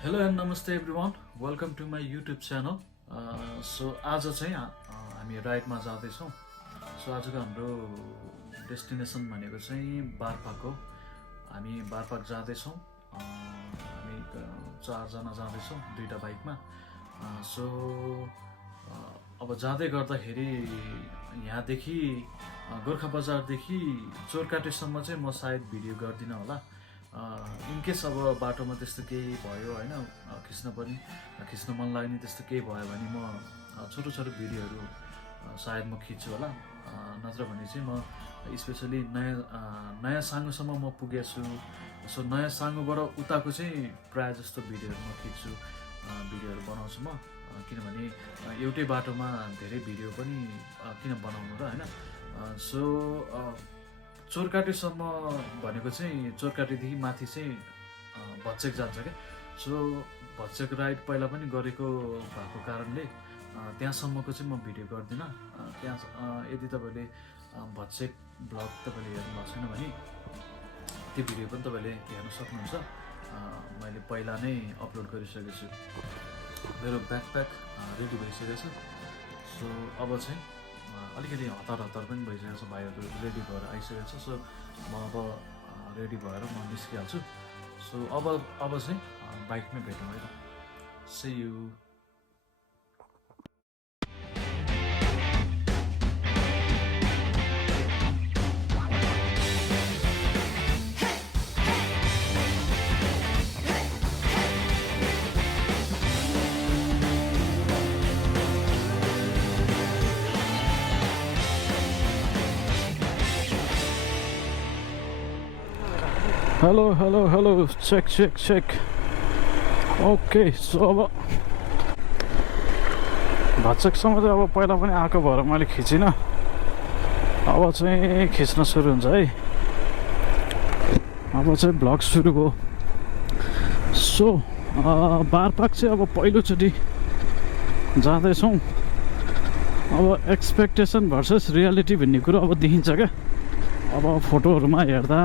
Hello and नमस्ते everyone welcome to my YouTube channel so आज चाहिँ हामी राइडमा जाँदैछौँ। सो आजको हाम्रो डेस्टिनेसन भनेको चाहिँ बारपाक हो। हामी बारपाक जाँदैछौँ। हामी चारजना जाँदैछौँ दुईवटा बाइकमा। सो अब जाँदै गर्दाखेरि यहाँदेखि गोर्खा बजारदेखि चोरकाटेसम्म चाहिँ म सायद भिडियो गर्दिनँ होला। इनकेस अब बाटोमा त्यस्तो केही भयो होइन, खिच्न मन लाग्ने त्यस्तो केही भयो भने म छोटो छोटो भिडियोहरू सायद म खिच्छु होला। नत्र भने चाहिँ म स्पेसली नयाँ साङ्गोसम्म म पुगेको छु। सो नयाँ साङ्गोबाट उताको चाहिँ प्रायः जस्तो भिडियोहरू म खिच्छु, भिडियोहरू बनाउँछु म। किनभने एउटै बाटोमा धेरै भिडियो पनि किन बनाउनु र होइन। सो चोरकाटेसम्म भनेको चाहिँ चोरकाटेदेखि माथि चाहिँ भच्चेक जान्छ क्या। सो भच्चेक राइड पहिला पनि गरेको भएको कारणले त्यहाँसम्मको चाहिँ म भिडियो गर्दिनँ। त्यहाँ यदि तपाईँले भच्चेक ब्लग तपाईँले हेर्नु भएको छैन भने त्यो भिडियो पनि तपाईँले हेर्न सक्नुहुन्छ। मैले पहिला नै अपलोड गरिसकेको छु। मेरो ब्याकप्याक रेडी भइसकेको छ। सो अब चाहिँ अलिकति हतार पनि भइसकेको छ, भाइहरू रेडी भएर आइसकेको छ। सो म अब रेडी भएर म निस्किहाल्छु। सो अब चाहिँ बाइकमै भेटौँ है त। See you. Hello check okay. So अब भच्चकसम्म चाहिँ अब पहिला पनि आएको भएर मैले खिचिनँ। अब चाहिँ खिच्न सुरु हुन्छ है। अब चाहिँ भ्लग सुरु भयो। सो बारपाक चाहिँ अब पहिलोचोटि जाँदैछौँ। अब एक्सपेक्टेसन भर्सेस रियालिटी भन्ने कुरो अब देखिन्छ क्या। अब फोटोहरूमा हेर्दा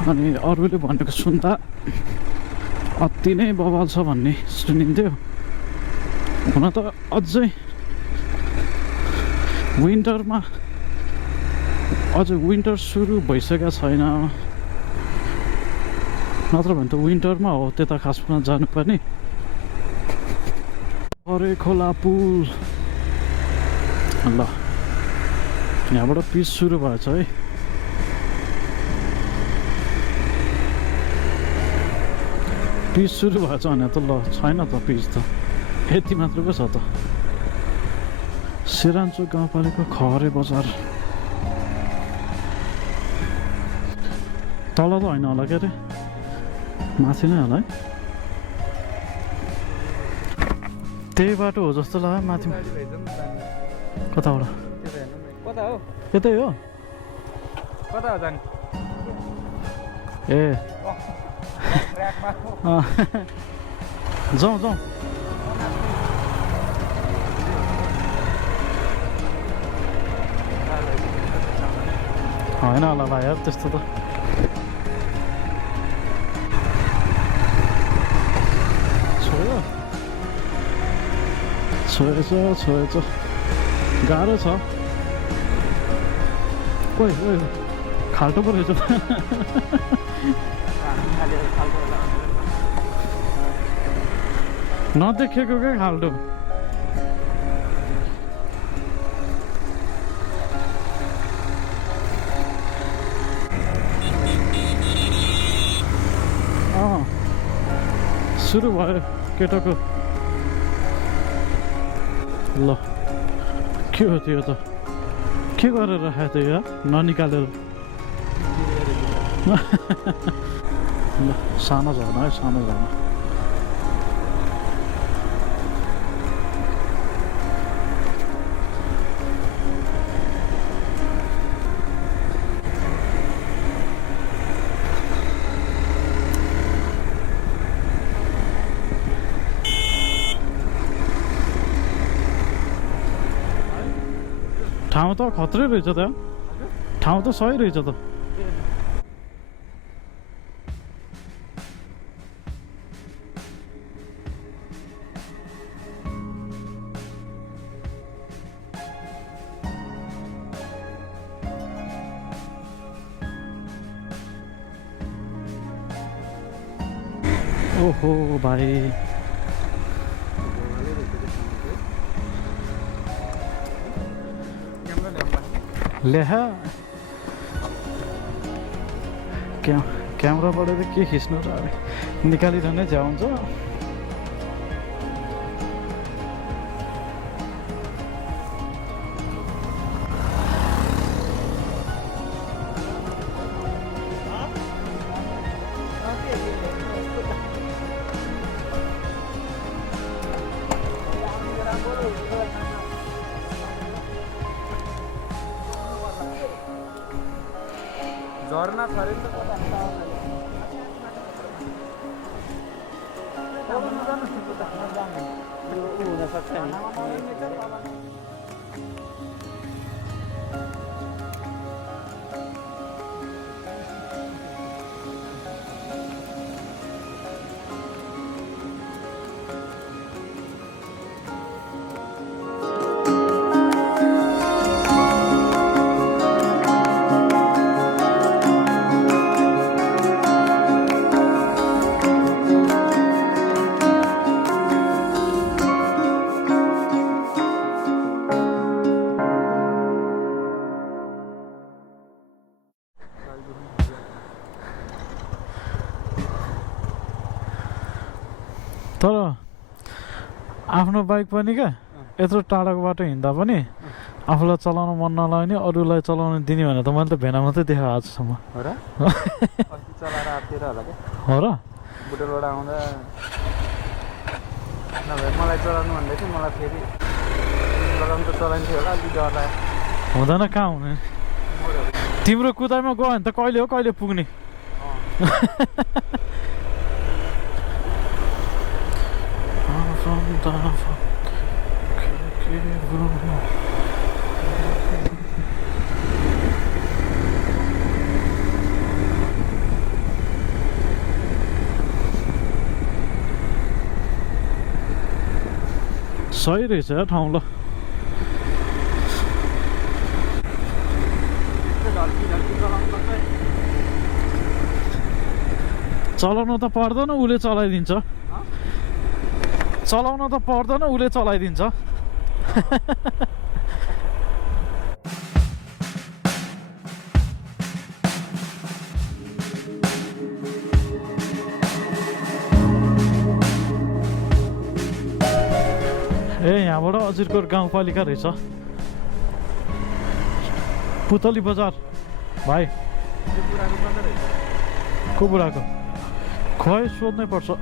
अनि अरूले भनेको सुन्दा अति नै बवाल छ भन्ने सुनिन्थ्यो। हुन त अझै विन्टर सुरु भइसकेको छैन। नत्र भने त विन्टरमा हो त्यता खासमा जानुपर्ने। अरे खोला पुल ल, यहाँबाट पिच सुरु भएछ है। पिच सुरु भएछ भने त ल, छैन त पिच त, यति मात्र पो छ त। सिरान्चोक गाउँपालिका खरे बजार तल त होइन होला के अरे, माथि नै होला है। त्यही बाटो हो जस्तो लाग्यो माथि। कताबाट? कता हो? यतै हो। कता हो जाने? ए जाउँ होइन होला भाइ यार त्यस्तो त। छोएछ गाह्रो छ। ओइ खाल्टो पो रहेछ। नदेखेको क्या खाल्टो। सुरु भयो केटाको। ल के हो त्यो त? के गरेर राखेको थियो यार ननिकालेर? ल सानो झर्ना है, सानो झर्ना। ठाउँ त खत्रै रहेछ त, हजुर? ठाउँ त सही रहेछ त। ओहो भाइ ल्याहा क्यामेराबाट त के खिच्नु र निकालिरहने झ्या हुन्छ झर्ना छ अरे नि त हुन सक्छ नि तर आफ्नो बाइक पनि क्या यत्रो टाढाको बाटो हिँड्दा पनि आफूलाई चलाउन मन नलाग्ने अरूलाई चलाउन दिने भनेर त मैले त भेना मात्रै देखेँ आजसम्म हो र अस्ति चलाएर आतिर होला क्या हो र बुटोलबाट आउँदा नभए मलाई चलाउनु भन्दै थियो मलाई फेरि चलाउनु त चलाइन्थ्यो होला अलिक डर लाग्यो हुँदैन कहाँ हुने तिम्रो कुदाइमा गयो भने त कहिले हो कहिले पुग्ने सही रहेछ यार ठाउँ ल चलाउन त पर्दैन उसले चलाइदिन्छ चलाउन त पर्दैन उसले चलाइदिन्छ ए यहाँबाट अजिरकोट गाउँपालिका रहेछ पुतली बजार भाइ को बुढाको खै सोध्नै पर्छ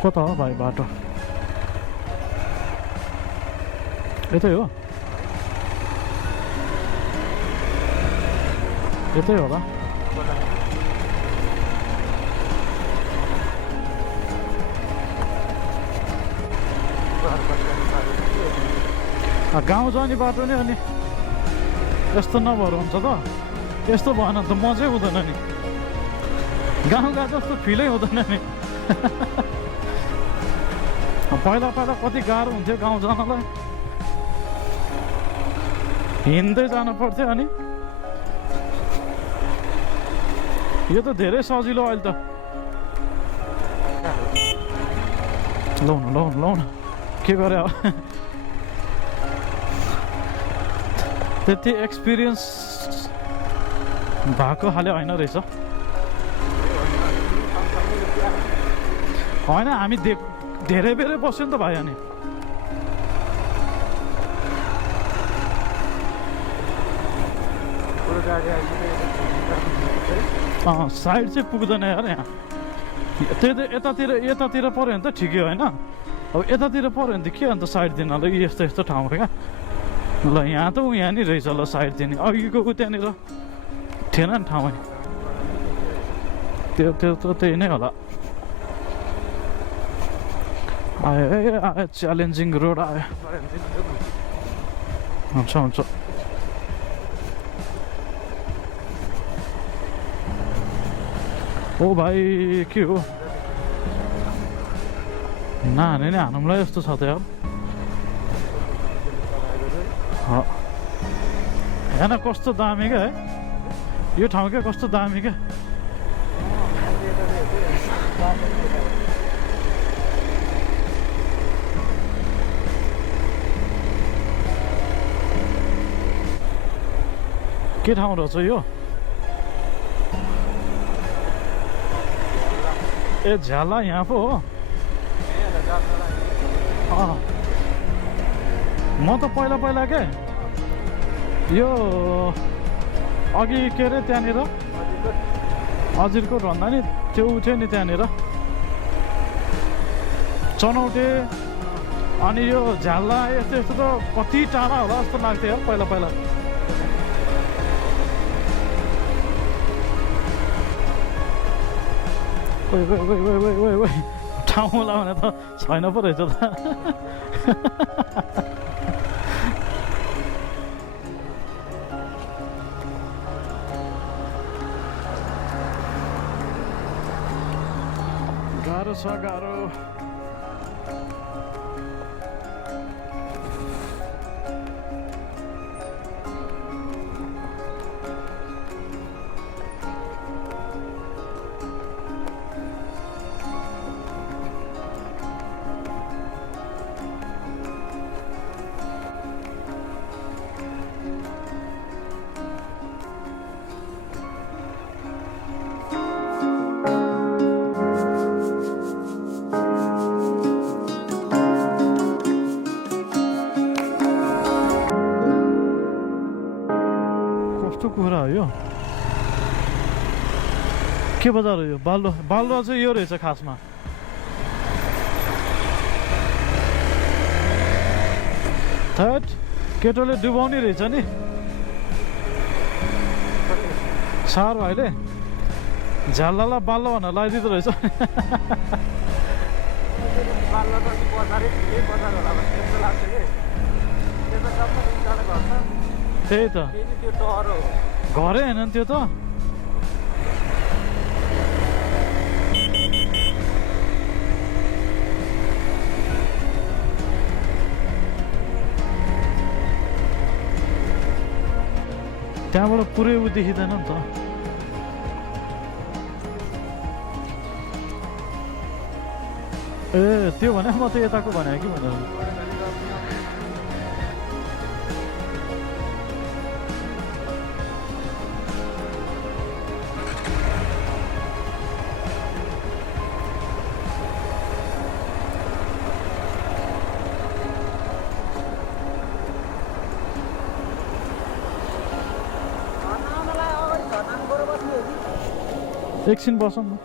कता हो भाइ बाटो यतै हो यतै होला गाउँ जाने बाटो नि अनि यस्तो नभएर हुन्छ त यस्तो भएन त मजै हुँदैन नि गाउँ गएको जस्तो फिलै हुँदैन नि पहिला पहिला कति गाह्रो हुन्थ्यो गाउँ जानलाई हिँड्दै जानु पर्थ्यो अनि यो त धेरै सजिलो अहिले त लौ न के गरे अब त्यति एक्सपिरियन्स भएको खाले होइन रहेछ होइन हामी धेरै बेरै बस्यो नि त भाइ अनि साइड चाहिँ पुग्दैन यार यहाँ त्यही त यतातिर पऱ्यो भने त ठिकै होइन अब यतातिर पऱ्यो भने त के अन्त साइड दिन ल यस्तो यस्तो ठाउँमा क्या ल यहाँ त ऊ यहाँ नि रहेछ ल साइड दिने अघिको ऊ त्यहाँनिर थिएन नि ठाउँमा त्यो त्यही नै होला आयो च्यालेन्जिङ रोड आयो हुन्छ ओ भाइ के हो नहाने नि हानौँला यस्तो छ त यार हेर्न कस्तो दामी क्या है यो ठाउँ क्या कस्तो दामी क्या के ठाउँ रहेछ यो ए झ्याला यहाँ पो हो म त पहिला पहिला के यो अघि के अरे त्यहाँनिर अजिरकोट भन्दा नि त्यो उठ्यो नि त्यहाँनिर चनौटे अनि यो झ्याला यस्तो यस्तो त कति टाढा होला जस्तो लाग्थ्यो पहिला पहिला ठाउँ होला भने त छैन पो रहेछ त गाह्रो छ गाह्रो कुरा हो यो के बजार हो यो बालुवा चाहिँ यो रहेछ खासमा थर्ड केटोले डुबाउने रहेछ नि सार भाइले झ्याललाई बाल्लो भनेर लगाइदिँदो रहेछ त्यही त घरै होइन नि त्यो त त्यहाँबाट पुरै उ देखिँदैन नि त ए त्यो भने म त यताको भने कि भनेर एकछिन बसौँ न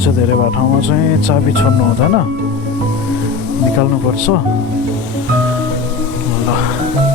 मान्छे धेरै भएको ठाउँमा चाहिँ चाबी छोड्नु हुँदैन निकाल्नुपर्छ ल